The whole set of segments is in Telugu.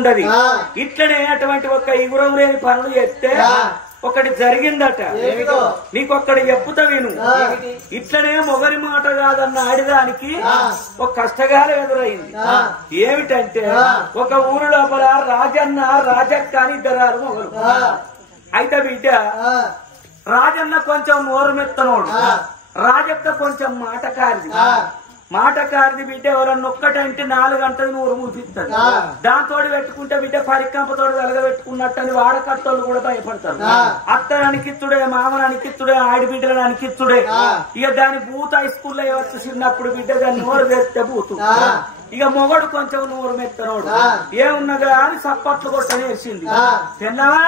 ఉండదు. ఇట్లనే అటువంటి ఒక్క ఇగురం లేని పనులు చేస్తే ఒకటి జరిగిందట. నీకొక్కడి చెప్పుతా విను. ఇట్లనే మొగరి మాట కాదన్న ఆడిదానికి ఒక కష్టగాలు ఎదురైంది. ఏమిటంటే ఒక ఊరు లోపల రాజన్న రాజక్క అని ఇద్దరు మొగలు. అయితే బిడ్డ రాజన్న కొంచెం నోరు మెత్తనోడు, రాజక్క కొంచెం మాటకారిది బిడ్డ. ఎవరన్నా ఒక్కటంటే 4 గంటలు నూరు ముగిపిస్తారు. దాంతో పెట్టుకుంటే బిడ్డ పరికంపతో వెలగబెట్టుకున్నట్టని వాడకట్టోళ్ళు కూడా భయపడతారు. అత్తని అనికిత్తుడే, మామని అనికిత్తుడే, ఆడిబిడ్డలను అనికిత్తుడే. ఇక దాని బూత్ హై స్కూల్లో వచ్చి చిన్నప్పుడు బిడ్డ దాన్ని నోరు వేస్తే బూతు. ఇక మొగడు కొంచెం నోరు మెత్తనోడు. ఏమున్నదా అని సప్పట్లు కొట్టనేసింది. తిన్నావా?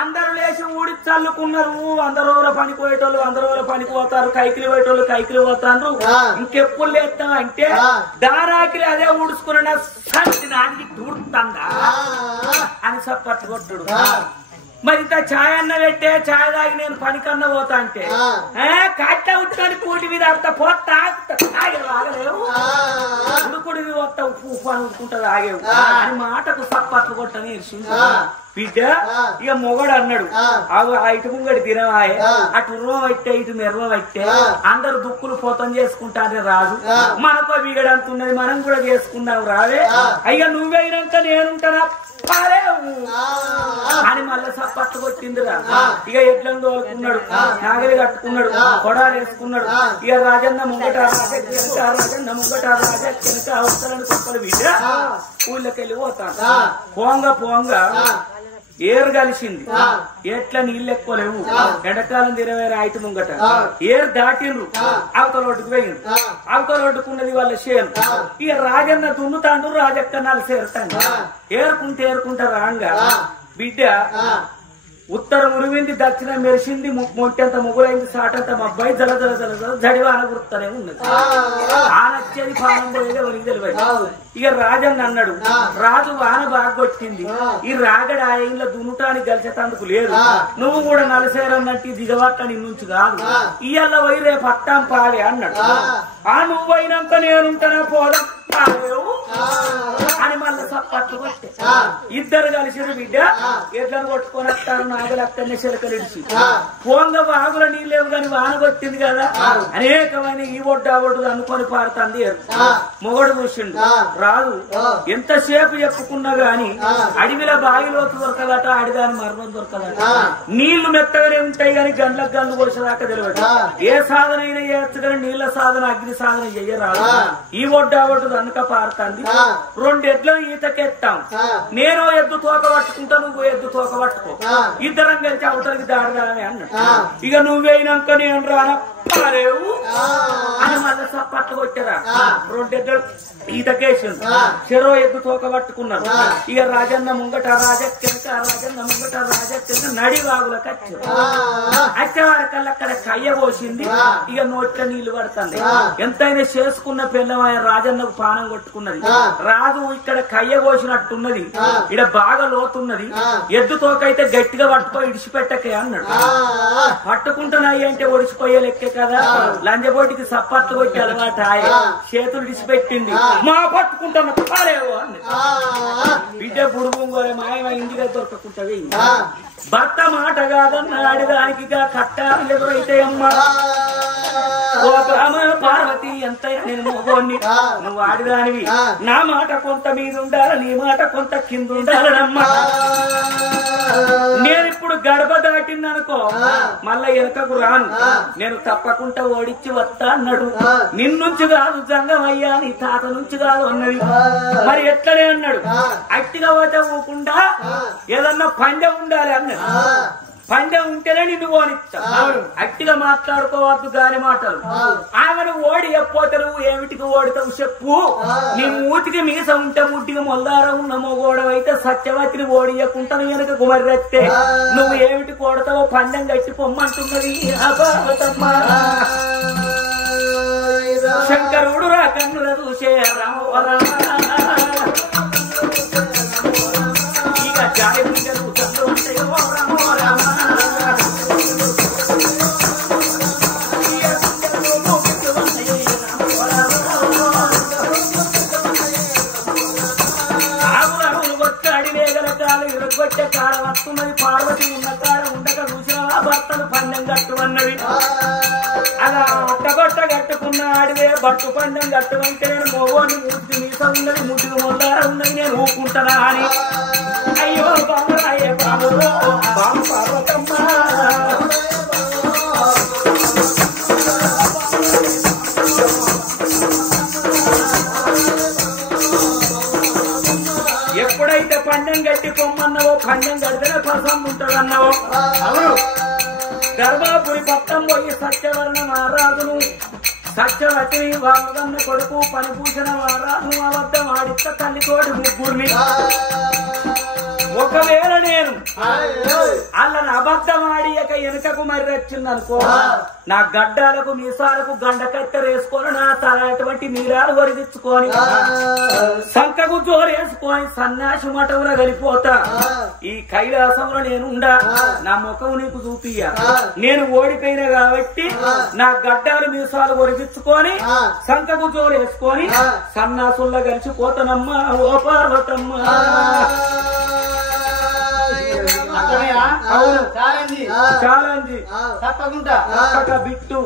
అందరూ లేచి ఊడి చల్లుకున్నారు. అందరూ పనికి పోయేటోళ్ళు అందరూ పనికి పోతారు, కైకిలి పోయేటోళ్ళు కైకిలి పోతారు. ఇంకెప్పుడు లేస్తాం అంటే దారాకిలి అదే ఊడుచుకున్నా నాకి దూడుతుందా అని సప్పట్లు కొట్టుడు. మరి ఇంత ఛాయ్ అన్న పెట్టే ఛాయ్ తాగి నేను పనికన్నా పోతా అంటే కట్ట ఉట్టుకొని కూటి మీద అంత పోతా ఆగలేవు, ఉడుకుడివి వస్తా ఉప్పు అని ఉడుకుంటా ఆగేవు అని మాటకు సప్పట్లు కొట్టని బిడ్డ. ఇక మొగడు అన్నాడు, ఇటు ముంగడి తినవాయే, అటు ఉర్వం అయితే ఇటు మెర్వం అయితే అందరు దుక్కులు పోతం చేసుకుంటానే రాదు. మనకో బిగడంతున్నది, మనం కూడా చేసుకున్నావు రావే. అయ్యా నువ్వైనాక నేనుంటానా అని మళ్ళీ సప్పట్లు కొట్టిందిరా. ఇక ఎట్లను తోలుకున్నాడు, నాగలి కట్టుకున్నాడు, కొడాలు వేసుకున్నాడు. ఇక రాజన్న ముంగట రాజన్న ముంగట రాజన్న అవసరాన్ని కొప్పలు బిడ్డ ఊళ్ళకెళ్ళి పోతాను. పోంగ ఏరు కలిసింది. ఎట్లా నీళ్ళు ఎక్కువ లేవు, ఎండకాలం తినవేరే ఐటు ముంగట ఏరు దాటిండ్రు. అవతలొడ్డుకు వేయిండ్రు. అవతలొడ్డుకున్నది వాళ్ళ చేను. ఇక రాజన్న దున్నుతాండు, రాజక్క 4 సేరుతాండు. ఏరుకుంటే రాంగా బిడ్డ ఉత్తరం ఉరివింది, దక్షిణం మెరిసింది, మొట్టంత ముగ్గురైంది, సాటంత మబ్బాయి జల జల జల జల జడివాన గుర్తనే ఉన్నది. ఆనొచ్చేది పానం పోయేది ఎవరికి తెలియదు. ఇక రాజన్న అన్నాడు, రాజు వాన బాగా కొట్టింది, ఈ రాగడి ఆ ఇంట్లో దున్నుటానికి గలిచేటందుకు లేదు, నువ్వు కూడా నలసేరన్నట్టు దిగవట్ట నిన్నుంచి కాదు, ఇయ్యల్ల పోయి రేపు అత్తాం పాలే అన్నాడు. నువ్వు అయినాక నేనుంటానా పోదాం అని మళ్ళీ సప్పట్లు కొట్టే ఇద్దరు కలిసి బిడ్డ ఎట్లను కొట్టుకొని వస్తారు. నాగలు అక్కడనే చిలకలిడిచి పోంగ వాగుల నీళ్ళేవు గాని వాన కొట్టింది కదా, అనేకమైన ఈ ఒడ్డు ఆ ఒడ్డు అనుకొని పారుతుంది. మొగడు చూసిండు, రాదు ఎంతసేపు చెప్పుకున్నా గాని అడవిలో బావిలోకి దొరకదట, ఆడిదాని మరణం దొరకదట. నీళ్లు మెత్తగానే ఉంటాయి గాని గంటలకు గంటలు పోసేదాకా తెలియదు. ఏ సాధన అయినా చేయొచ్చు కానీ నీళ్ల సాధన అగ్ని సాధన చెయ్యరాదు. ఈ ఒడ్డు ఆ ఒడ్డు అనక పారుతుంది. 2 ఎడ్లను ఈతకెత్తాం, నేను ఎద్దు తోక పట్టుకుంటా, నువ్వు ఎద్దు తోక పట్టుకో, ఇద్దరం కలిసి అవతలకి దాడదానే అన్నాడు. ఇక నువ్వేనాక నేను రానా పారేవు అని మళ్ళీ సప్పట్లు కొట్టారా. 2 ఎడ్లు ఈతకేసింది, చెరో ఎద్దు తోక పట్టుకున్నారు. ఇక రాజన్న ముంగట రాజక్కెనక రాజన్న ముంగట రాజక్కెనక నడి వాగులకు వచ్చారు. వచ్చేవారికల్లా అక్కడ కయ్య పోసింది. ఇక నోట్ల నీళ్లు పడుతుంది. ఎంతైనా చేసుకున్న పిల్లమైన రాజన్నకు పానం కొట్టుకున్నది. రాజు ఇక్కడ కయ్య కోసినట్టున్నది, ఇక్కడ బాగా లోతున్నది. ఎద్దు తోకైతే గట్టిగా పట్టుకో ఇడిచిపెట్టకే అన్నాడు. పట్టుకుంటున్నాయి అంటే ఒడిచిపోయే లెక్కే కదా. లంజబోటికి సప్పట్లు కొట్టి అలవాటు ఆయ చేతులు ఇడిచిపెట్టింది. మా పట్టుకుంటాను పాలేవు అన్నది. బిడ్డ బుడుగుంగోలే మాయమైందిగా దొరకకుంటది. భర్త మాట కాదన్న ఆడిదానికి కట్టాలు ఎదురైతే అమ్మ పార్వతి ఎంతైనా నేను మొగోన్ని, నువ్వు ఆడిదానివి, నా మాట కొంత మీద ఉండాలి, నీ మాట కొంత కింద ఉండాలనమ్మా. నేనిప్పుడు గడప దాటిందనుకో మళ్ళా వెనకకు రాను, నేను తప్పకుండా ఓడిచ్చి వస్తా అన్నాడు. నిన్నుంచి కాదు జంగమయ్యా, నీ తాత నుంచి కాదు అన్నది. మరి ఎట్లనే అన్నాడు. అట్టిగా పోతే ఊకుండా ఏదన్నా పందెం ఉండాలి అన్నాడు. పందెం ఉంటేనే నిన్ను ఓడిస్తా. అట్టిగా మాట్లాడుకోవద్దు గాలి మాటలు. ఆమెను ఓడి ఎప్పోతే నువ్వు ఏమిటికి ఓడితావు చెప్పు. నీ మూతికి మీస ఉంటే ముట్టిగా మొల్లార ఉన్న మొగోడవైతే సత్యవతిని ఓడియకుంటా వెనక గుమర్రెత్తే నువ్వు ఏమిటి కొడతావో పందెం కట్టి పొమ్మంటున్నది శంకరుడు రా కన్నుల చూసే ఇక జాయి ఇరగొట్టే కాడ వస్తున్నది పార్వతి ఉన్న కాడ ఉండక చూసిన భర్తలు పందెం కట్టుమన్నది అలా అట్టగొట్ట కట్టుకున్న ఆడిదే బట్టు పందెం కట్టుమంటే నేను మొగోని ముద్దు మీస ఉన్నది ముద్దు మొల్లార ఉన్నది నేను ఊకుంటానా అని అయ్యో బాబురాయే బాబు బాబు పార్వతమ్మ ఎప్పుడైతే పందెం కట్టి పొమ్మన్నావో పందెం కడితేనే పసం ఉంటదన్నావో అవును గర్భాపురి పట్టం పోయి సత్యవర్ణ మహారాజును సత్యవతిని వాళ్ళన్న కొడుకు పనిపూసిన మహారాజు అబద్ధం ఆడిత తల్లితోటి ముగ్గురిని ఒకవేళ నేను వాళ్ళని అబద్ధం ఆడియక వెనుకకు మరి వచ్చిందనుకో నా గడ్డాలకు మీసాలకు గండకత్తెరేసుకొని నా తల అటువంటి నీరాలు వరిగించుకొని సంకకు జోరేసుకొని సన్యాసి మఠంలో వెళ్ళిపోతా ఈ కైలాసంలో నేనుండా నా ముఖం నీకు చూపియ్య నేను ఓడిపోయినా కాబట్టి నా గడ్డాలు మీసాలు వరిగించుకొని సంకకు జోరేసుకొని సన్నాసుల్లో కలిసిపోతానమ్మా ఓ పార్వతమ్మ చాలండి తప్పకుండా బిట్టు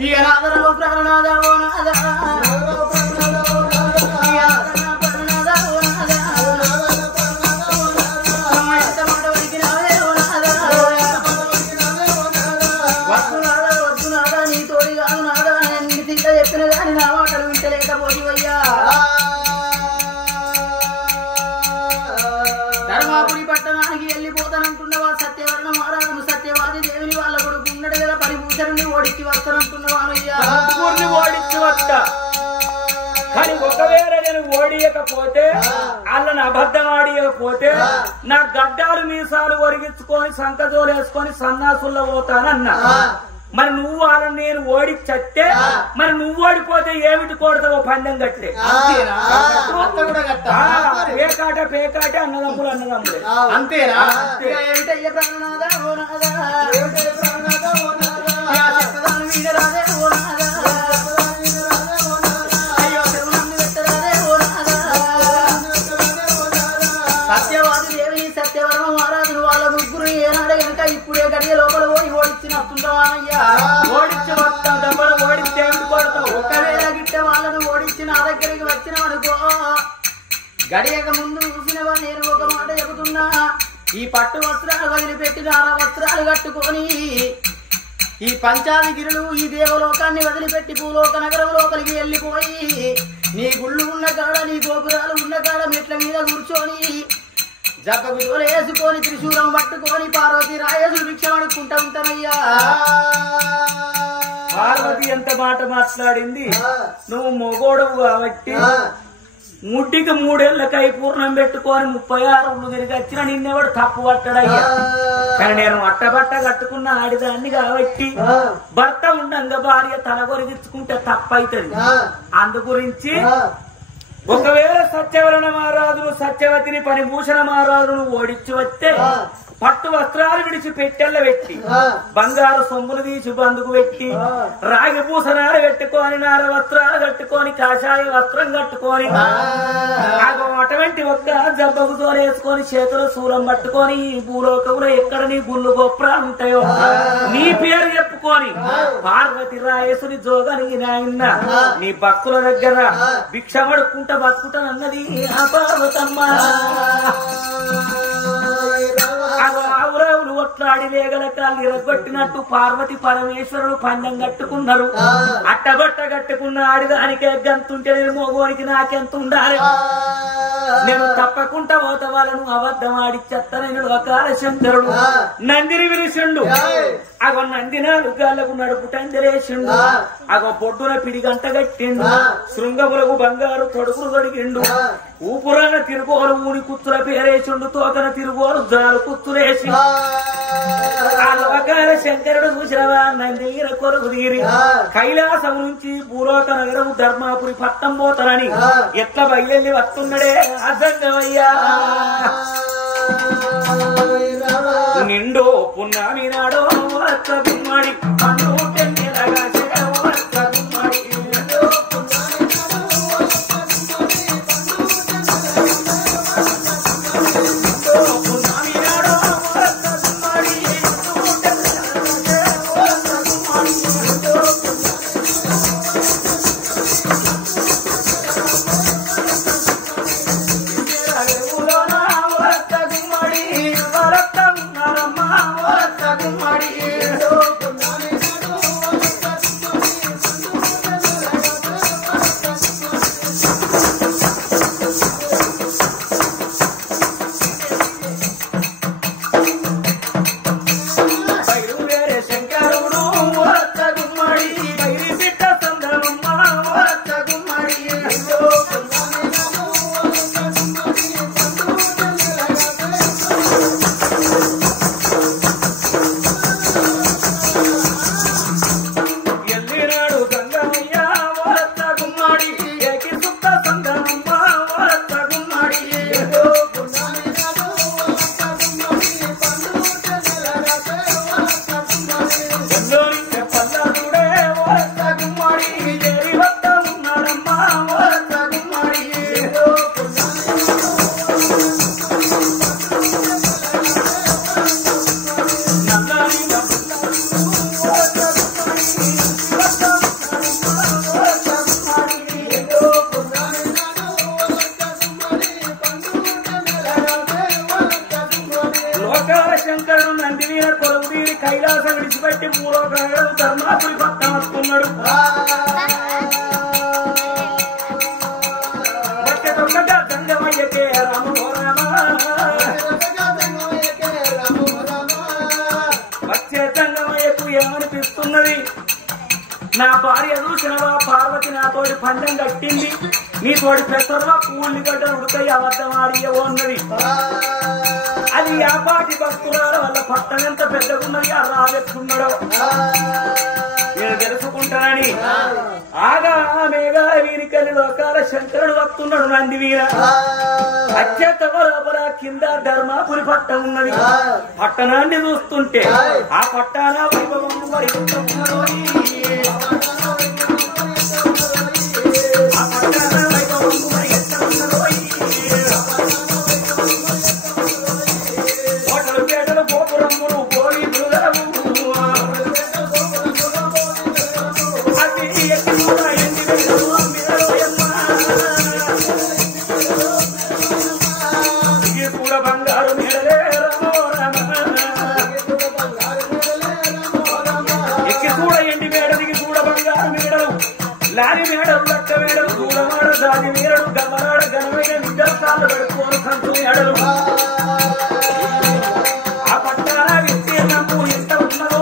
ఈ అనాథరావు ప్రాణనాథ ఓ నాథ వద్దునాథా నీ తోడి కాదు నాదా నేను తింట చెప్పిన గాని నా మాటలు వింటలేకపోయివయ్యా ధర్మాపురి పట్టణానికి వెళ్ళిపోతానంటున్నవా సత్యవర్ణ మహారాజును సత్యవాది దేవిని వాళ్ళ కొడుకు ఉన్నాడు కదా పరిభూషణుని ఓడించి వస్తానంటున్నవానయ్యా ఓడించి వస్తా కానీ ఒకవేళ నేను ఓడియకపోతే వాళ్ళని అబద్ధం ఆడియకపోతే నా గడ్డాలు మీసాలు ఒరిగించుకొని సంకజోలేసుకొని సన్నాసుల్లో పోతానన్నా మరి నువ్వు వాళ్ళని నేను ఓడిచ్చే మరి నువ్వు ఓడిపోతే ఏమిటి కొడతావో పందెం కట్టే పేకాట అన్నదమ్ములు అంతేనా సత్యవాది దేవిని సత్యవర్మ మహారాజులు వాళ్ళ ముగ్గురు ఏనాడే కనుక ఇప్పుడే గడియ లోపల పోయి ఓడించినట్టుంటావానయ్యా ఓడించి వస్తా దెబ్బలు ఓడిస్తే ఏమిటి కొడతావు ఒకవేళ గిట్ట వాళ్ళను ఓడించి నా దగ్గరికి వచ్చినవనుకో గడియక ముందు చూసినవా నేను ఒక మాట చెబుతున్నా ఈ పట్టు వస్త్రాలు వదిలిపెట్టి నారా వస్త్రాలు కట్టుకొని ఈ పంచాదిగిరులు ఈ దేవలోకాన్ని వదిలిపెట్టి భూలోక నగరం లోపలికి వెళ్ళిపోయి నీ గుళ్ళు ఉన్న కాడ నీ గోపురాలు ఉన్న కాడ మెట్ల మీద కూర్చొని జబ్బకు జోలు వేసుకొని త్రిశూలం పట్టుకొని పార్వతి రాయేసులు భిక్ష అడుక్కుంటా ఉంటానయ్యా పార్వతి ఎంత మాట మాట్లాడింది నువ్వు మొగోడవు కాబట్టి ముడ్డికి 3 ఏళ్ల కై పూర్ణం పెట్టుకొని 36 ఉళ్ళు తిరిగి వచ్చినా నిన్నెవడు తప్పు పట్టడయ్యా కానీ నేను అట్టబట్ట కట్టుకున్న ఆడిదాన్ని కాబట్టి భర్త ఉండంగా భార్య తల కొరిగించుకుంటే తప్పైతుంది అందు గురించి ఒకవేళ సత్యవరణ మహారాజును సత్యవతిని పనిభూషణ మహారాజును ఓడించి వస్తే పట్టు వస్త్రాలు విడిచి పెట్టెల్ల పెట్టి బంగారు సొమ్ములు తీసి బందుకు పెట్టి రాగి పూసనాలు పెట్టుకొని నార వస్త్రాలు కట్టుకొని కాషాయ వస్త్రం కట్టుకొని అటువంటి ఒక్క జబ్బకు తోలేసుకొని చేతులు శూలం పట్టుకొని ఈ భూలోకంలో ఎక్కడ నీ గుళ్ళు గొప్పరాలు ఉంటాయో నీ పేరు చెప్పుకొని పార్వతి రాయేసుని జోగనికి నాయన నీ భక్తుల దగ్గర భిక్ష పడుకుంటా బతుకుతానన్నది ఆ పార్వతమ్మ ఆవురావులు ఒట్లాడి వేగల కాళ్ళు ఇరగొట్టినట్టు పార్వతి పరమేశ్వరుడు పందెం కట్టుకున్నారు అట్టబట్ట కట్టుకున్న ఆడిదానికి గంతుంటే నేను మోగోనికి నాకెంత ఉండాలి నేను తప్పకుండా పోత వాళ్ళను అబద్ధం ఆడిచ్చేస్తానని ఒకల శంకరుడు నందిని విరిసిండు అగో నందినాలు గాళ్లకు నడుపుటందిరేసిండు అగో బొడ్డున పిడిగంట కట్టిండు శృంగములకు బంగారు తొడుగులు తొడిగిండు ఊపురాన తిరుగోలు ఊని కుత్తుల పేరేసిండు తోకన తిరుగోలు జాలు కుత్తులేసి ఆ లోకాల శంకరుడు చూసినవా నందిర కొరకు తీరి కైలాసం నుంచి భూలోక నగరం ధర్మాపురి పట్టం పోతారని ఎట్లా బయలుదేరి వస్తున్నాడే అసంగమయ్యా నిండో పున్నామి నాడో గుమ్మడి పండు తెల్లగా గుమ్మడి గుమ్మడి కైలాసం విడిచిపెట్టి మూలోకాయడం ధర్మాపురి పక్కన వస్తున్నాడు. గంగమయ్యకే రామో రామ వచ్చే గంగమయ్యకు ఏమనిపిస్తున్నది? నా భార్య చూసినవా పార్వతి నాతోటి పందెం కట్టింది, నీతోటి పెసరవా పూల్ని గడ్డలు ఉడకై అబద్ధం ఆడియవో అన్నది. అది యాపాటి భక్తురాల వల్ల పట్టం ఎంత పెద్దగున్నది, ఆ రాగెట్టున్నాడో నేను తెలుసుకుంటానని ఆగామేగా వీరికల్లి లోకాల శంకరుడు వస్తున్నాడు. నంది వీర అత్యతమ లోపల కింద ధర్మాపురి పట్టం ఉన్నది. పట్టణాన్ని చూస్తుంటే ఆ పట్టాన వైభవం మరి లారి మేడలు లక్క మేడలు దూరమాడ దాది మేడలు గమరాడ ఘనమైన విద్యాసాలు పెడుకోను కంచు మేడలు ఆ పట్టాల విస్తీర్ణము ఎంత ఉన్నదో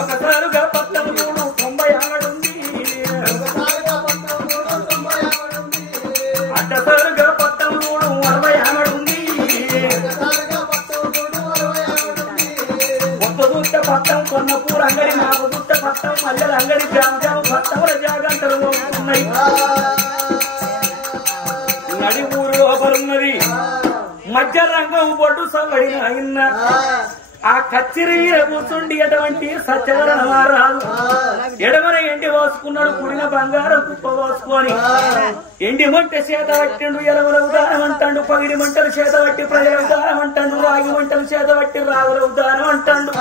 ఒకసారుగా 90 ఆడుంది, అడ్డసారుగా 60 ఆడుంది. ఒక్క దుట్ట పట్టం కొన్నపూర్ అంగడి, నాకు దుట్ట పట్టం మల్లెల అంగడి, జామ పట్టముల జాగంటలు ఉన్నాయి. నడి ఊరు లోపలున్నది మధ్య రంగం బొడ్డు సంగడిన అయిన ఆ కచ్చిరి కూర్చుండి ఎటువంటి సత్యవరణ రాదు. ఎడమన ఎండి పోసుకున్నాడు, కుడిన బంగారం కుప్ప పోసుకొని ఎండి మంట చేత పట్టిండు, ఎలవల ఉదారం అంటాడు, పగిడి మంటలు చేత పట్టి ప్రజల ఉదారం అంటాడు, రాగి మంటలు చేత పట్టి రాగుల ఉదారం అంటాడు.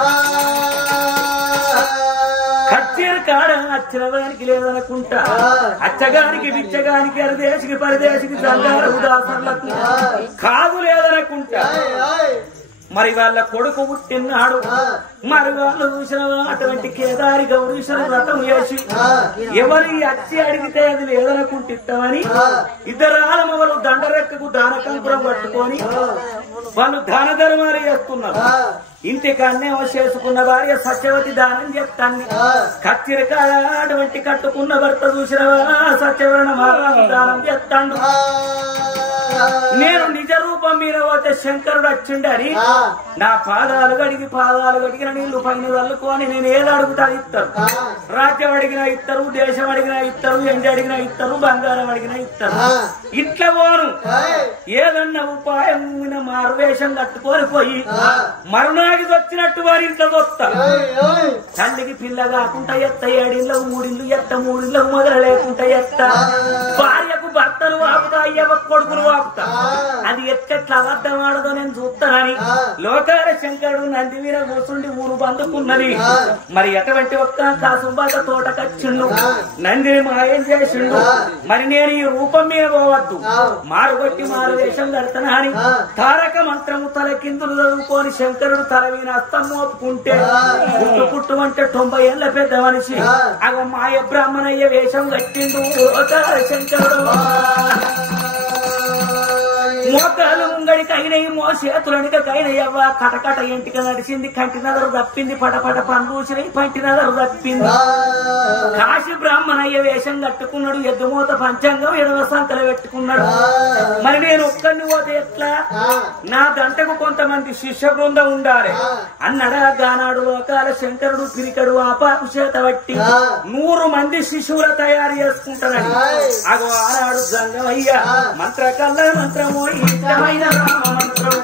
కచ్చేరు కాడ అచ్చరవానికి లేదనుకుంటా, అచ్చగానికి బిచ్చగానికి అరదేశికి పరదేశికి సంగార ఉదాసనలకు కాదు లేదనుకుంటా. మరి వాళ్ళ కొడుకు పుట్టినాడు, మరి వాళ్ళు చూసిన అటువంటి కేదారి గౌరీశ్వర వ్రతం చేసి ఎవరి అచ్చి అడిగితే అది లేదనుకుంటామని ఇద్దరు ఆలమవలు దండరెక్కకు దానకంకురం పట్టుకొని వాళ్ళు దాన ధర్మాలు చేస్తున్నారు. ఇంటికన్నే చేసుకున్న భార్య సత్యవతి దానం చెప్తాంది. కచ్చిరికాయ అటువంటి కట్టుకున్న భర్త చూసిన సత్యవరణ దానం చేస్తాడు. నేను నిజ రూపం మీద పోతే శంకరుడు వచ్చిండని నా పాదాలు గడిగిన నీళ్లు పైన చల్లుకొని నేను ఏది అడుగుతా ఇస్తారు. రాజ్యం అడిగినా ఇస్తారు, దేశం అడిగినా ఇస్తారు, ఎండి అడిగినా ఇస్తారు, బంగారం అడిగినా ఇస్తారు. ఇట్లా పోను ఏదన్నా ఉపాయం మారువేషం కట్టుకొని పోయి మరునాగి వచ్చినట్టు వారి ఇంట్లో వస్తా. తల్లికి పిల్ల కాకుండా ఎత్త, 7 ఇళ్ళకు 3 ఇళ్ళు ఎత్త, 3 ఇళ్ళకు మొదలు లేకుండా ఎత్త, భార్యకు భర్తలు ఆపుతా అయ్యవ కొడుకులు వాపుతా అది ఎట్లా అబద్ధం ఆడదో నేను చూస్తానని లోకాల శంకరుడు నంది మీద కూర్చుండి ఊరు బందుకున్నది. మరి ఎటువంటి ఒక్క కాసుబాట తోటకొచ్చిండు, నందిని మాయం చేసిండు. మరి నేను ఈ రూపం మీద పోవద్దు, మారుగొట్టి మారు వేషం కడతానా అని తారక మంత్రము తల కిందులు చదువుకొని శంకరుడు తల మీద అస్తం మోపుకుంటే పుట్టు పుట్టు అంటే 90 ఏళ్ల పెద్ద మనిషి అగ మాయ బ్రాహ్మణయ్య వేషం కట్టిండు శంకరుడు. మోకాలు ముంగడికైనవి మో చేతులనికైనయ్యవ్వ కటకట ఎంటిక నడిచింది, కంటి నదరు తప్పింది, పటపట పండుచినవి పంటి నదరు తప్పింది. కాశీ బ్రాహ్మణయ్య వేషం కట్టుకున్నాడు, ఎద్దుమూత పంచాంగం ఎడవ సంకలు పెట్టుకున్నాడు. మరి నేను ఒక్కడిని పోతే ఎట్లా, నా దంటకు కొంతమంది శిష్య బృందం ఉండాలి అన్నడా గానాడు లోకాల శంకరుడు పిరికడు ఆపాకు చేత బట్టి 100 మంది శిశువుల తయారు చేసుకుంటానని అగో ఆనాడు గంగమయ్య మంత్ర కల్ల మంత్రమో ఇష్టమైన రామ మంత్రం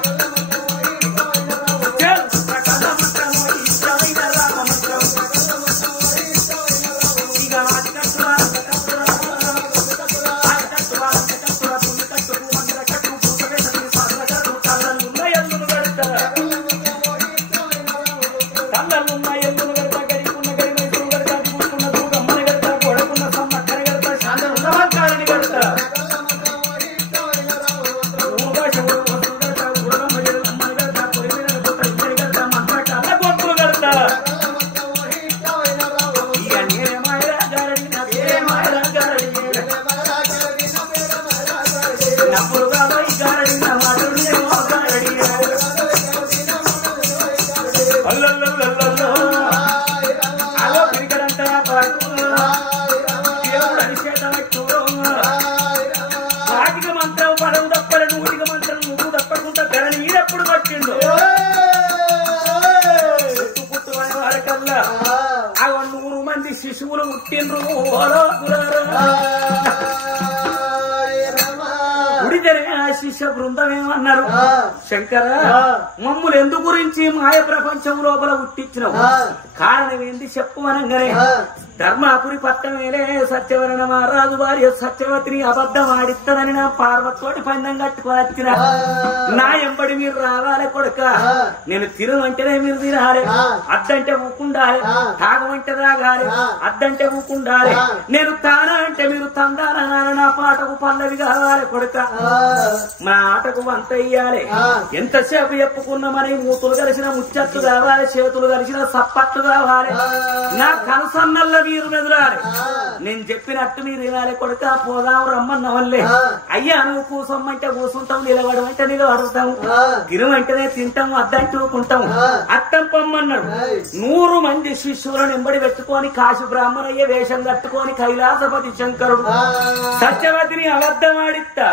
శిశువులు పుట్టిండ్రు. ఉడితేనే ఆ శిష్య బృందమేమన్నారు, శంకర మమ్ములు ఎందు గురించి మాయ ప్రపంచం లోపల పుట్టించినావు, కారణం ఏంది చెప్పు అనగానే ధర్మాపురి పట్టమేలే సత్యవరణ మహారాజు భార్య సత్యవతిని అబద్ధం ఆడిస్తానని నా పార్వతోటి పందెం కట్టుకొని వచ్చిన, నా ఎంబడి మీరు రావాలి కొడుక, నేను తినమంటేనే మీరు తినాలి, అద్దంటే ఊకుండాలి, తాగమంటే తాగాలి, అద్దంటే ఊకుండాలి, నేను తానా అంటే మీరు తందాలనాలి, నా పాటకు పల్లవి కావాలి కొడుక, మా ఆటకు వంత ఇయ్యాలి, ఎంతసేపు చెప్పుకున్నామని మూతులు కలిసిన ముచ్చట్లు కావాలి, చేతులు కలిసిన సప్పట్లు కావాలి, నా కనుసన్నల్లో మీరు మెదలాలి, నేను చెప్పినట్టు మీరు వినాలి కొడుక, పోదాం రమ్మన్న వల్లే అయ్యా నువ్వు కూసమ్మంటే కూసుంటాం, నిలబడమంటే నిలబడతాం, తినమంటేనే తింటాం, అద్దంటుకుంటాం, అత్తం పొమ్మన్నాడు. 100 మంది శిష్యులను ఎంబడి పెట్టుకొని కాశీ బ్రాహ్మణయ్య వేషం కట్టుకొని కైలాసపతి శంకరుడు సత్యవతిని అబద్ధమాడిస్తా,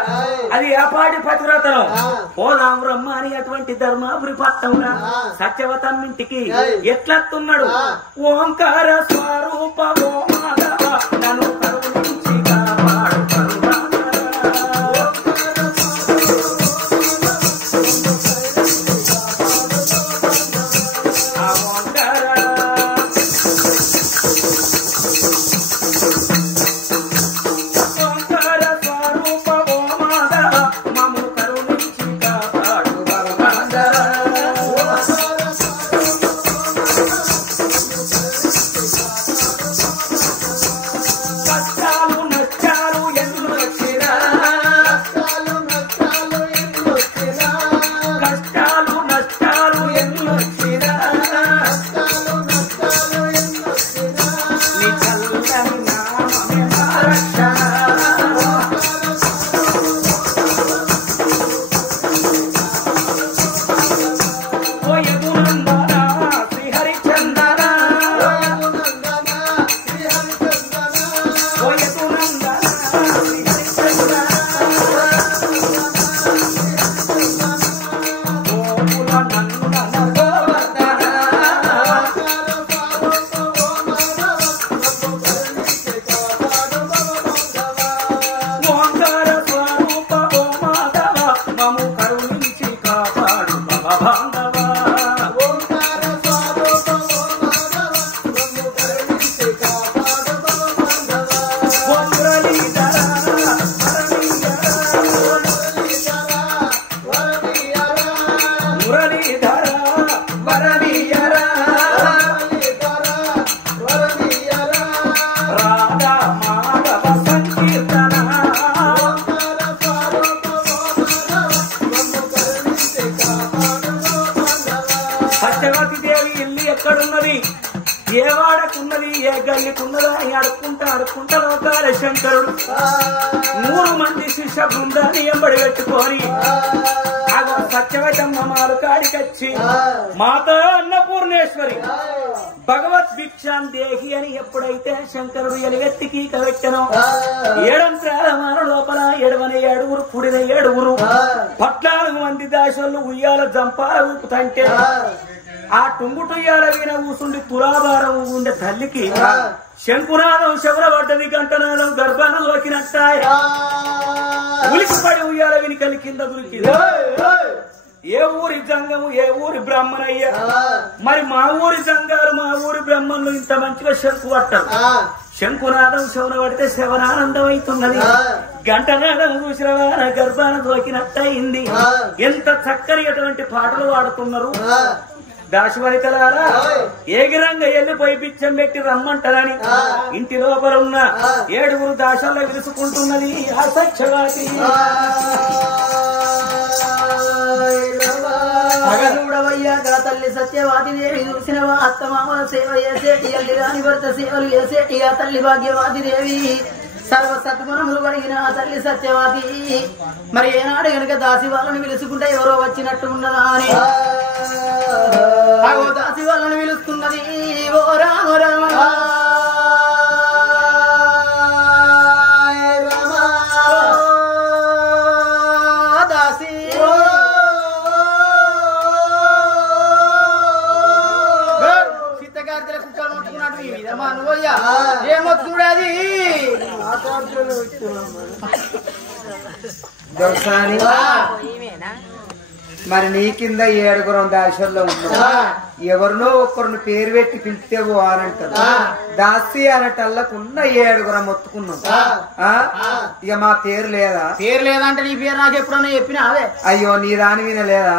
అది ఏపాటి పతివ్రతనం, పోదాం రమ్మ అని అటువంటి ధర్మాపురి పట్టంగా సత్యవతన్నింటికి ఎట్లత్తున్నాడు. ఓంకార స్వరూప ఓ మాధవ నన్ను కరుణించి కాపాడు వరమీయరా రాధా మాధవ సంకీర్తన సత్యవతి దేవి ఇల్లు ఎక్కడున్నది ఏ వాడకున్నది ఏ గల్లికున్నదా అని అడుక్కుంటా లోకాల శంకరుడు 100 మంది శిష్య బృందాన్ని ఎంబడి పెట్టుకొని సత్యవతమ్మ మాలు కాడికొచ్చి మాత అన్నపూర్ణేశ్వరి భగవత్ భిక్షాన్ దేహి అని ఎప్పుడైతే శంకరుడు ఎలుగెత్తికి కవెట్టను 7 మాన లోపల 7 పుడిన 7 14 మంది దాసోళ్ళు ఉయ్యాల జంపాల ఊపుతంటే ఆ టుంగుటుయ్యాల వీణ కూసుండి తులాభారం ఉండే తల్లికి శంకునాదం శబరపడ్డది గంటనాదం గర్భాన లోకినట్టాయి ఉలికిపడి ఉయ్యాల వినికలి కింద దొరికింది ఏ ఊరి జంగము ఏ ఊరి బ్రహ్మనయ్య మరి మా ఊరి జంగాలు మా ఊరి బ్రహ్మలు ఇంత మంచిగా శంకు పట్టారు శంకునాదం శవన పడితే శవనానందం అవుతున్నది గంటనాదం చూసిన గర్భాన దొరికినట్టయింది ఎంత చక్కని అటువంటి పాటలు పాడుతున్నారు దాశవనితలారా ఏగిరంగా వెళ్ళిపోయి బిచ్చం పెట్టి రమ్మంటారని ఇంటి లోపల ఉన్న 7 దాశాల్లో విరుసుకుంటున్నది ఆ సత్యవతి అగనుడవయ్యాక తల్లి సత్యవాది దేవి చూసినవా అత్తమామల సేవ చేసేటి అల్లి రాని భర్త సేవలు చేసేటి ఆ తల్లి భాగ్యవాది దేవి సర్వ సత్గుణములు కలిగిన ఆ తల్లి సత్యవాది మరి ఏనాడు గనుక దాసి వాళ్ళని పిలుచుకుంటే ఎవరో వచ్చినట్టు ఉన్నదా అని దాసి వాళ్ళని పిలుస్తున్నది ఓ రామ రామ దాసి చిత్తగారితల కుక్కలు మొత్తుకున్నట్టు ఈ విధమా నువ్వయ్యా ఏమొత్తుకుడది మరి నీ కింద 7 దాశల్లో ఉన్నా ఎవరినో ఒక్కరిని పేరు పెట్టి పిలిస్తేవో అనంటారు దాసి అనటల్లకున్న 7 మొత్తుకున్నాం ఇక మా పేరు లేదా అంటే నీ పేరు నాకు ఎప్పుడన్నా చెప్పినా అవే అయ్యో నీ దాని మీద లేదా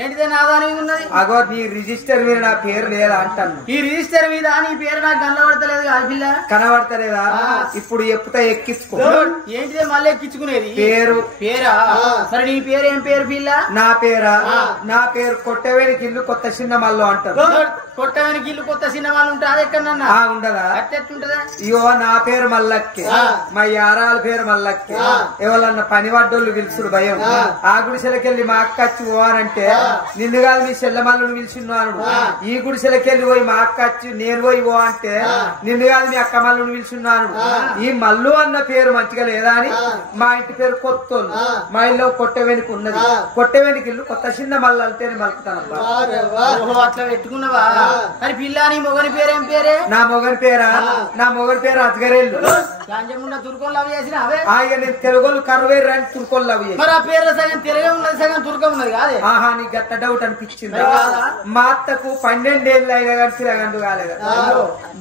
ఏంటిదే నా దాని మీద ఉన్నది అగో నీ రిజిస్టర్ మీద నా పేరు లేదా అంటాను ఈ రిజిస్టర్ మీద నీ పేరు నాకు కనబడతలేదు కాదు పిల్ల కనబడతలేదా ఇప్పుడు చెప్తా ఎక్కించుకో ఏంటిదే మళ్ళీ ఎక్కించుకునేది పేరా మరి నీ పేరు ఏం పేరు పిల్ల నా పేరా నా పేరు కొట్టవేనికి ఇల్లు కొత్త చిన్న మల్లో అంటారు కొట్టవేనికి ఇల్లు కొత్త చిన్న వాళ్ళు ఉంటారు అది ఎక్కడన్నా ఉండదా అట్టెట్టుంటదా ఇయో నా పేరు మల్లక్కే మా యారాల పేరు మల్లక్కే ఎవరన్నా పని పడ్డోళ్ళు పిలుచుడు భయం ఆ గుడిసెలకెళ్ళి మా అక్క వచ్చి పోవానంటే నిన్ను కాదు మీ చెల్ల మల్లుని పిలిచిన్నాను ఈ గుడిసెలకెళ్ళి పోయి మా అక్క వచ్చి నేను పోయి పో అంటే నిన్ను కాదు మీ అక్క మల్లుని పిలిచిన్నాను ఈ మల్లు అన్న పేరు మంచిగా లేదా అని మా ఇంటి పేరు కొత్తోళ్ళు మా ఇల్లు కొట్టవేనికి ఉన్నది కొట్టవేనికి ఇల్లు కొత్త చిన్న మల్ల అంటే మలుపుతానబ్బా అట్లా పెట్టుకున్నావా మరి పిల్ల నీ మొగని పేరేం పేరే నా మొగని పేరా నా మొగని పేరు అతగరేళ్ళు తుర్కోళ్ళు అవి చేసిన అవే నేను తెలుగులు కరువేరు అని తుర్కోళ్ళు అవి మరి ఆ పేరు సగం తెలుగే ఉన్నది సగం తుర్కం ఉన్నది కాదే ఆహా నీకు గట్ట డౌట్ అనిపించింది మా అత్తకు 12 ఏళ్ళు అయినా కానీ పిల్లగండు కాలేదు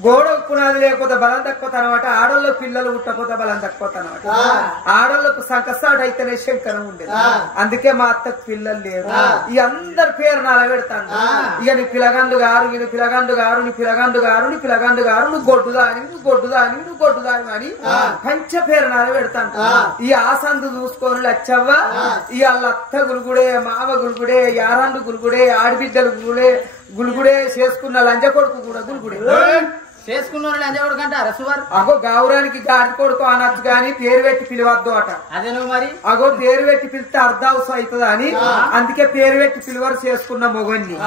గోడకు పునాది లేకపోతే బలం తక్కువ అనమాట ఆడోళ్ళ పిల్లలు పుట్టకపోతే బలం తక్కువ అనమాట ఆడోళ్ళకు సంకస్తాడు అయితేనే శంకరం ఉండేది అందుకే మా అత్తకు పిల్లలు లేరు ఈ అందరి పేరు నాల పెడతాను ఇక నీ పిల్లగండు గారు నీ పిల్లగండు గారు నీ పిల్లగండు గారు నీ పిల్లగండు గారు నువ్వు గొడ్డుదాని నువ్వు గొడ్డుదాని నువ్వు గొడ్డుదాని అని పంచ పేరు నాల పెడతాను ఈ ఆసందు చూసుకొని లచ్చవ్వ ఈ వాళ్ళ అత్త గురుగుడే మావ గురుగుడే యారాండు గురుగుడే ఆడబిడ్డలు గురుగుడే చేసుకున్న లంజ కొడుకు కూడా గురుగుడే చేసుకున్న లంజ కొడుకు అంటారా సువర్ అగో గౌరానికి గాడి కొడుకు అనొచ్చు గాని పేరు పెట్టి పిలవద్దు అట అదే నువ్వు మరి అగో పేరు పెట్టి పిలిస్తే అర్ధావసం అవుతుందా అని అందుకే పేరు పెట్టి పిలువరు చేసుకున్న మొగన్ని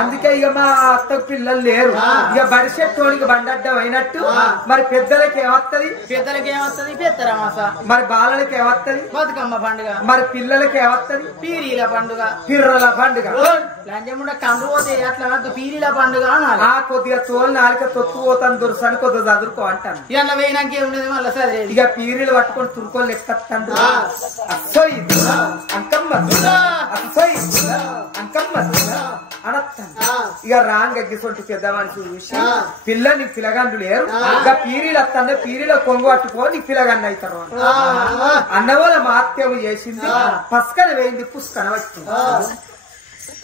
అందుకే ఇక మా అత్తకు పిల్లలు లేరు ఇక బడిసెట్టోనికి బండడ్డం అయినట్టు మరి పెద్దలకి ఏమత్తది పెద్దరమాస మరి బాలలకి ఏమత్తది బతుకమ్మ పండుగ మరి పిల్లలకి ఏమత్తది పీరీల పండుగ పిర్రల పండుగ లంజముండ కండు పోతే అట్లా వద్దు పీరీల పండుగ ఆ కొద్దిగా తోలు నాలుక తొక్కుపోతాను దురసని కొద్దిగా చదువుకో అంటాను ఇలా వేయడానికి ఏముండదు మళ్ళీ సరే ఇక పీరీలు పట్టుకొని తురుకోలు ఎక్కత్తాను అస్సోయి అంకమ్మ అస్సోయి అంకమ్మ అనత్తాను ఇక రాంగ్ అగ్గిసొంటి పెద్ద మనిషి చూసి పిల్ల నీకు పిల్లగాండు లేరు ఇక పీరీలు వస్తాను పీరీలో కొంగు పట్టుకో నీకు పిల్లగాండి అవుతారు అన్నవాళ్ళ మాత్యం చేసింది పస్కన వేయింది పుస్కన వచ్చింది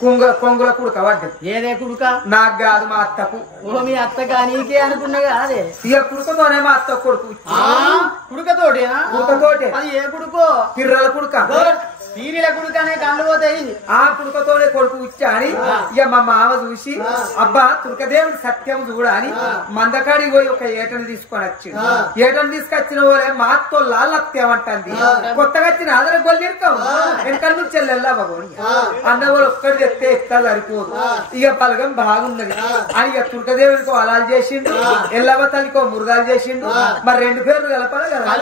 కొంగుల కుడుక పడ్డది. ఏదే కుడుక? నాకు కాదు, మా అత్తకు. ఓ మీ అత్తగా నీకే అనుకున్నగా అదే. ఇక కుడుకతోనే మా అత్త కొడుకు. కుడుకతోటేనా? కుడుకతోటే. అది ఏ కుడుకో? పిర్రల కుడుక. పీరిల కుడుకనే కళ్ళు పోతాయి. ఆ కుడుకతోనే కొడుకు ఇచ్చా అని ఇక మా మామ చూసి అబ్బా తుర్కదేవుడు సత్యం చూడని మందకాడికి పోయి ఒక ఏటను తీసుకొని వచ్చింది. ఏటను తీసుకొచ్చిన వాళ్ళే మా అత్తో లాల్లత్యమంటుంది. కొత్తగా వచ్చిన ఆదర గొల్లిరుకావు వెనకాల నుంచి వెళ్ళాబోని అన్న వాళ్ళు ఒక్కటి తెస్తే ఎక్కలు సరిపోదు. ఇక పలగం బాగున్నది అని ఇక తుర్కదేవుడికో అలాలు చేసిండు, ఎల్లవ తల్లికో మురుగాలు చేసిండు. మరి రెండు పేర్లు కలపాలి కదా.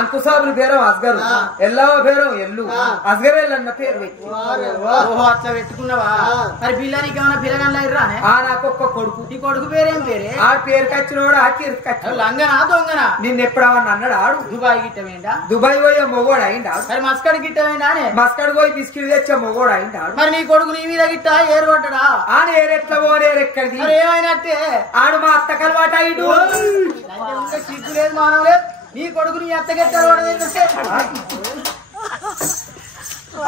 అంకుసాబుల పేరం అస్గరు, ఎల్లవ పేరం ఎల్లు, అస్గరేల్ అన్న పేరు పెట్టి. ఓహో అట్లా పెట్టుకున్నావా? మరి పిల్లనికి ఏమన్నా పిల్లగండ్లా రానే? నాకు ఒక్క కొడుకు. నీ కొడుకు పేరేం పేరే? ఆ పేరుకి వచ్చినోడు ఆ కీర్తికి వచ్చిన లంగనా దొంగనా? నిన్న ఎప్పుడవన్నా అన్నాడు ఆడు. దుబాయ్ గిట్టమేంటా? దుబాయ్ పోయే మొగోడు అయిండాడు. మరి మస్కడ్ గిట్టమేంటానే? మస్కడ్ పోయి బిస్కెట్ తెచ్చే మొగోడు అయిండాడు. మరి నీ కొడుకు నీ మీద గిట్ట ఏరు పడ్డా? ఆడ ఏరెట్ల పోరేరెక్కడిది? మరి ఏమైనట్టే ఆడు మా అత్త కలవాట అయిండు. సిగ్గు లేదు మానవ లేదు. నీ కొడుకు నీ అత్తగెట్ట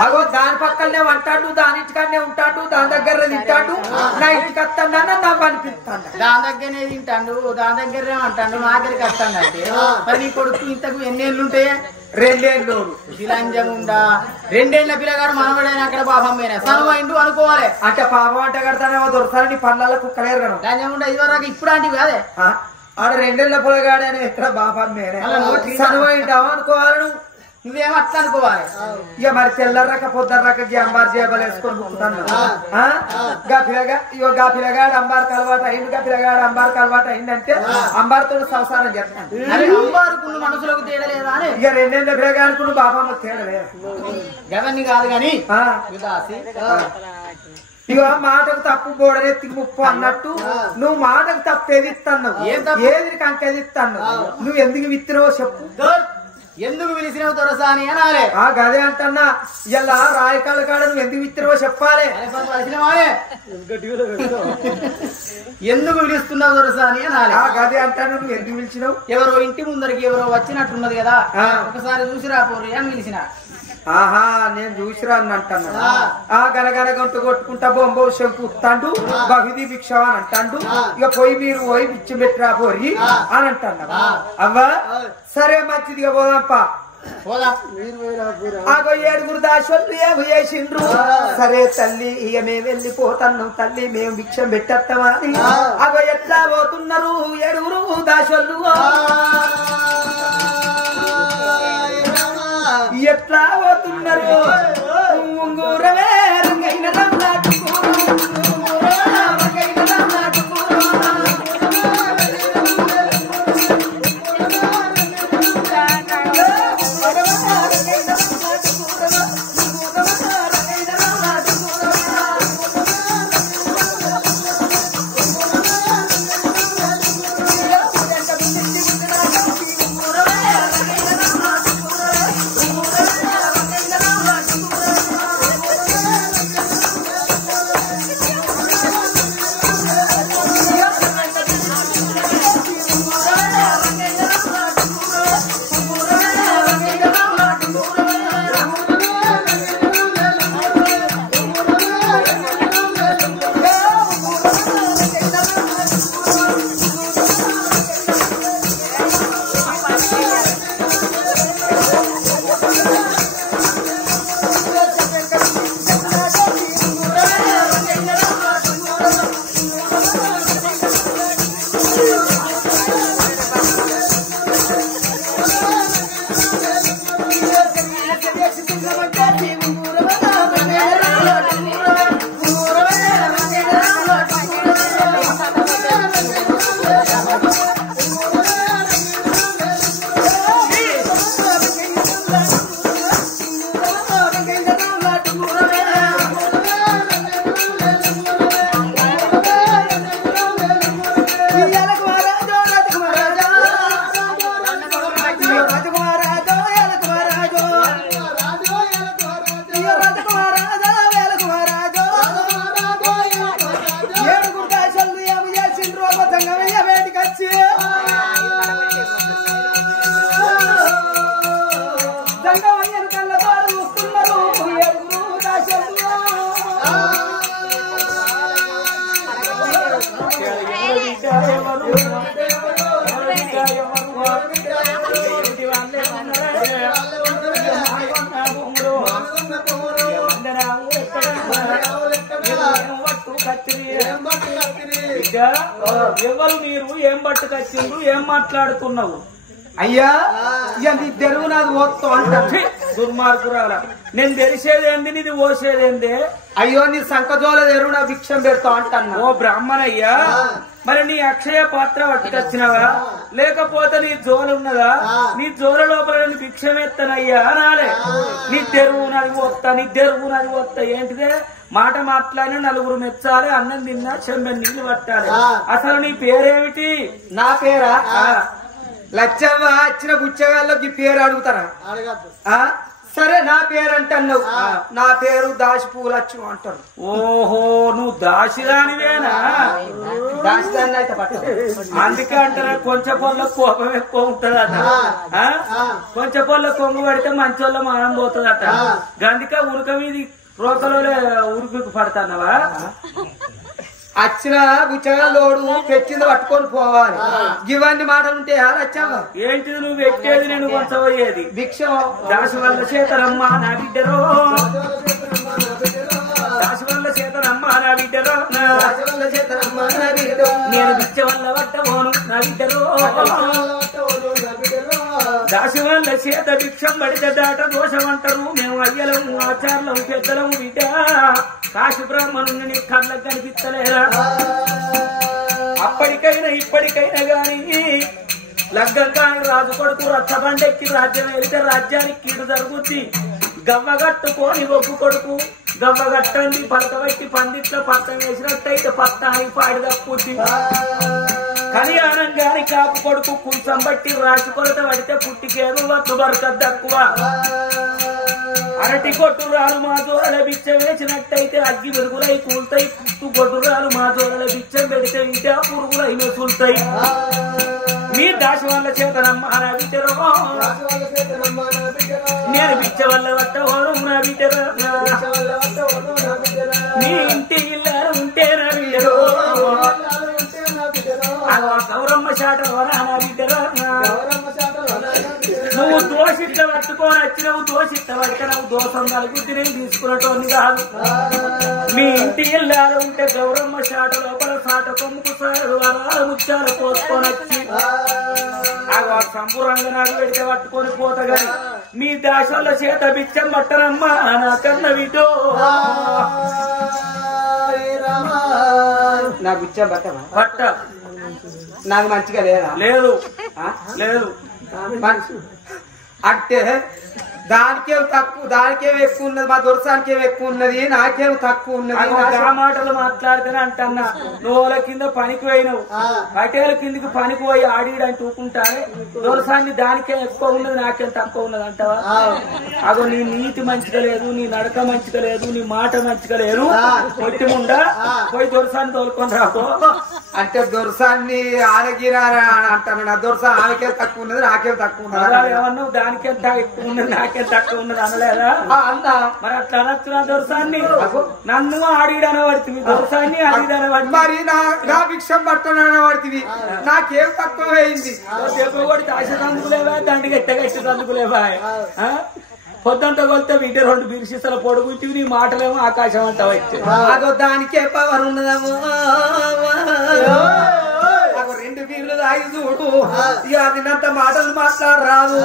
అగో దాని పక్కనే ఉంటాడు, దాని ఇంటికాడనే ఉంటాడు, దాని దగ్గర తింటాడు. నా ఇంటికి వస్తాడన్నా నాకు అనిపిస్తాడు. దాని దగ్గరనే తింటాడు, దాని దగ్గరనే అంటాడు, నా దగ్గరికి వస్తాడు. అంటే మరి నీ కొడుకు ఇంతకు ఎన్నేళ్ళు ఉంటాయా? 2 ఏళ్ళు. శిలంజం ఉండా 2 ఏళ్ల పిల్లగాడు మనవడైన అక్కడ పాపం పోయినా సనమైండు అనుకోవాలి. అంటే పాపం అంటే కడతానేమో దొరసారి నీ పనులలో కుక్కలేరు కదా. లంజం ఉండా ఇదివరకు ఇప్పుడు అంటే కాదే. ఆడ 2 ఏళ్ల పొలగాడే ఎక్కడ బాపం మేనే సనువైంటావు అనుకోవాలి. నువ్వేమో అట్లా అనుకోవాలి. ఇక మరి తెల్లర్రక పొద్దర్రక అంబార్ జేబలు వేసుకొని ముక్కుతాను. గా పిల్లగాడు అంబార్ కలవాటు అయింది. గా పిల్లగాడు అంబార్ కలవాటు అయిందంటే అంబార్తో సంసారం చేస్తాను. అంబారుకున్న మనసులకు తేడలేదా అని ఇక 2 ఏళ్ల పిల్లగాడుకున్న బాబమ్మ తేడలేదు. గవన్ని కాదు గాని ఇక మాటకు తప్పు బోడనెత్తి ముప్పు అన్నట్టు నువ్వు మాటకు తప్పు ఎదిస్తాను. ఏది కంకెదిస్తాను. నువ్వు ఎందుకు విత్తినవో చెప్పు. ఎందుకు పిలిచినవు దొరసాని అనాలే. గదే అంటన్నా ఇలా రాయకాల కాడ నువ్వు ఎందుకు విత్తినవో చెప్పాలి. ఎందుకు పిలుస్తున్నావు దొరసాని అనాలి. గదే అంటాను. నువ్వు ఎందుకు పిలిచినావు? ఎవరో ఇంటి ముందరికి ఎవరో వచ్చినట్టున్నది కదా, ఒకసారి చూసి రాపోర్రి అని పిలిచిన. ఆహా నేను చూసిరా అని అంటాను. గనగన గంట కొట్టుకుంటా బొంబో శంకుతాండు బహిది భిక్ష అని అంటాడు. ఇక పోయి మీరు పోయి బిచ్చం పెట్టిరా పోరి అని అంటాను. అవ్వా సరే మంచిదిగా పోదాంపా. ఆగో 7 దాసోళ్ళు ఏమో చేసిండ్రు. సరే తల్లి ఇక మేము వెళ్ళిపోతాను తల్లి, మేము భిక్షం పెట్టేస్తామా అని. అగో ఎట్లా పోతున్నారు 7 దాసోళ్ళు, ఎట్లా పోతున్నారు. ముంగూరవే రంగైన పట్టుకచ్చింది ఎవరు మీరు ఏం పట్టుకచ్చిండ్రు ఏం మాట్లాడుతున్నావు అయ్యా ఇక నీ తెరువు నాది ఓత్తు అంట దుర్మార్గురాల నేను తెలిసేదేంది నీది ఓసేదేంది అయ్యో నీ సంకజోల తెరువు నా భిక్షం పెడతా అంటన్నా ఓ బ్రాహ్మణయ్యా మరి నీ అక్షయ పాత్ర పట్టుకొచ్చినవా లేకపోతే నీ జోలు ఉన్నదా నీ జోల లోపల నేను భిక్షమెత్తనయ్యా అనాలే నీ తెరువు నది వస్తా నీ తెరువు నది వస్తా ఏంటిదే మాట మాట్లాడిన నలుగురు మెచ్చాలి అన్నం తిన్నా చెంబె నీళ్లు పట్టాలి అసలు నీ పేరేమిటి నా పేరా లచ్చవ్వ వచ్చిన బుచ్చగాళ్ళకి పేరు అడుగుతారా సరే నా పేరు అంటున్నావు నా పేరు దాసిపూలచ్చు అంటారు ఓహో నువ్వు దాసిదానివేనా దాసిదాన్ని అయితే పట్ట అందుకే అంటారా కొంచెం పొల్ల కోపం ఎక్కువ ఉంటదట కొంచెం పొల్ల కొంగు పడితే మంచోళ్ళ మానం పోతుందట గందుకే ఉరక మీది రోకలో ఉరికి పడతానవా వచ్చిన బుచ్చగాళ్ళోడు తెచ్చింది పట్టుకొని పోవాలి ఇవన్నీ మాటలు ఉంటే వచ్చావా ఏంటిది నువ్వు పెట్టేది నేను కొంచెం అయ్యేది భిక్షం దాసి వల్ల చేతరమ్మా నా బిడ్డరో దాసి వల్ల చేతరమ్మా నా బిడ్డరో నేను బిచ్చ వల్ల పట్టబోను నా బిడ్డరో దాసి వల్ల చేత భిక్షం పడితే దాట దోషం అంటారు మేము అయ్యలము ఆచార్లము పెద్దలము బిడ్డ కాశీ బ్రాహ్మణుని నీ కళ్ళకు కనిపిస్తలేరా అప్పటికైనా ఇప్పటికైనా గాని లగ్గం కాని రాజు కొడుకు రచ్చబండెక్కి రాజ్యం వెళితే రాజ్యానికి కీడు జరుగుద్ది గవ్వగట్టుకోని ఒగ్గు కొడుకు గవ్వగట్టండి పలకబెట్టి పందిట్లో పట్టం వేసినట్టయితే పట్టానికి పాడి తప్పుద్ది కళ్యాణం గాని కాపు కొడుకు కుంచం బట్టి రాసి కొలత పడితే పుట్టికేదు వత్తు బరకద్దు తక్కువ అరటి కొట్టురాలు మా జోరల బిచ్చం వేసినట్టయితే అగ్గి వెలుగులై కూల్తాయి పుట్టు కొట్టురాలు మా జోరల బిచ్చం పెడితే ఇంటే పురుగులై నొసులుతాయి మీ దాసి వల్ల చేతనమ్మా నా బిడ్డరో నేను బిచ్చ వల్ల పట్టవోను నా బిడ్డరో నీ ఇంటి ఇల్లారు ఉంటే నా బిడ్డరో గౌరమ్మ శాటలో నా బిడ్డరో నువ్వు దోషిట్ల పట్టుకొని వచ్చినవు దోషిట్ల పట్టుకున్నావు దోషం నలుగుద్ది నేను తీసుకున్నటోని కాదు మీ ఇంటి ఇల్లారు ఉంటే గౌరమ్మ శాట లోపల సాట కొమ్ముకు సారు వరాలు ముత్యాలు పోసుకొని వచ్చి సంపూర్ణంగా నాకు పెడితే పట్టుకొని పోతా గాని మీ దాసంలో చేత బిచ్చం పట్టనమ్మా నా కన్న విటో నా బిచ్చం పట్టవా పట్ట నాకు మంచిగా లేదా లేదు లేదు అంటే దానికేం తక్కువ దానికేం ఎక్కువ ఉన్నది మా దొరసానికేం ఎక్కువ ఉన్నది నాకేం తక్కువ ఉన్నది ఆ మాటలు మాట్లాడితేనే అంటన్నా నువ్వు వాళ్ళ కింద పనికి పోయినావు పటేల కిందికి పనికి పోయి ఆడిడని చూకుంటారే దొరసాన్ని దానికేం ఎక్కువ ఉన్నది నాకేం తక్కువ ఉన్నది అంటావా అగో నీ నీతి మంచిగా లేదు నీ నడక మంచిగా లేదు నీ మాట మంచిగా లేదు కొట్టి ముండా పోయి దొరసాన్ని తోలుకొని రాకో అంటే దొరసాన్ని ఆనగిరా అంటాను నా దొరసా ఆనకేం తక్కువ ఉన్నది నాకేం తక్కువ ఉన్నది ఏమన్నావు దానికెంత ఎక్కువ ఉన్నది నాకేం తక్కువ ఉన్నది అనలేదా అన్నా మరి అట్లా అనొచ్చు నా దొరసాన్ని నన్ను ఆడిడన పడుతుంది దొరసాన్ని ఆడిడన పడుతుంది మరి నా భిక్షం పట్టనని పడుతుంది నాకేం తక్కువ అయింది కూడా దాశ తందుకులేవా దండికి ఎట్టగట్టి తందుకులేవా పొద్దంతా కొలితే వీటి 2 బిరిసిసల పొడుగుంటివి నీ మాటలేమో ఆకాశం అంతా వచ్చి అదో దానికే పవర్ ఉన్నదము అగో 2 బీర్లు తాగి చూడు ఇక అదినంత మాటలు మాట్లాడరాదు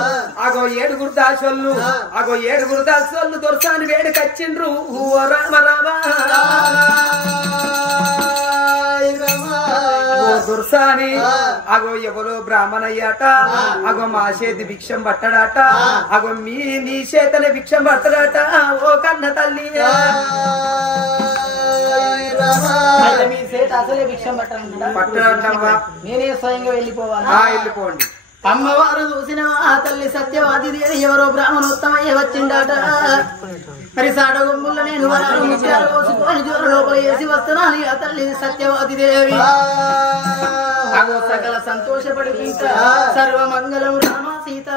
అగో 7 దాసోళ్ళు అగో 7 దాసోళ్ళు దొరసాని వేడికొచ్చిండ్రు రామ రామ దొరసాని అగో ఎవరో బ్రాహ్మణయ్యాట అగో మా చేతి భిక్షం పట్టడాట అగో నీ చేతనే భిక్షం పట్టడాట ఓ కన్న తల్లి మీ చేత అసలే భిక్షం పట్టడాటమ్మా నేనే స్వయంగా వెళ్ళిపోవాలి వెళ్ళిపోండి అమ్మవారు చూసిన ఆ తల్లి సత్యవాది దేవి ఎవరో బ్రాహ్మణోత్తమయ్య వచ్చిందట మరి సాట గుంపుల్లో నేను వరాలు ముత్యాలు పోసుకొని జ్వర లోపల వేసి వస్తున్నాను ఆ తల్లి సత్యవాది దేవి అగో సకల సంతోషపడి సర్వమంగళం రామ సీత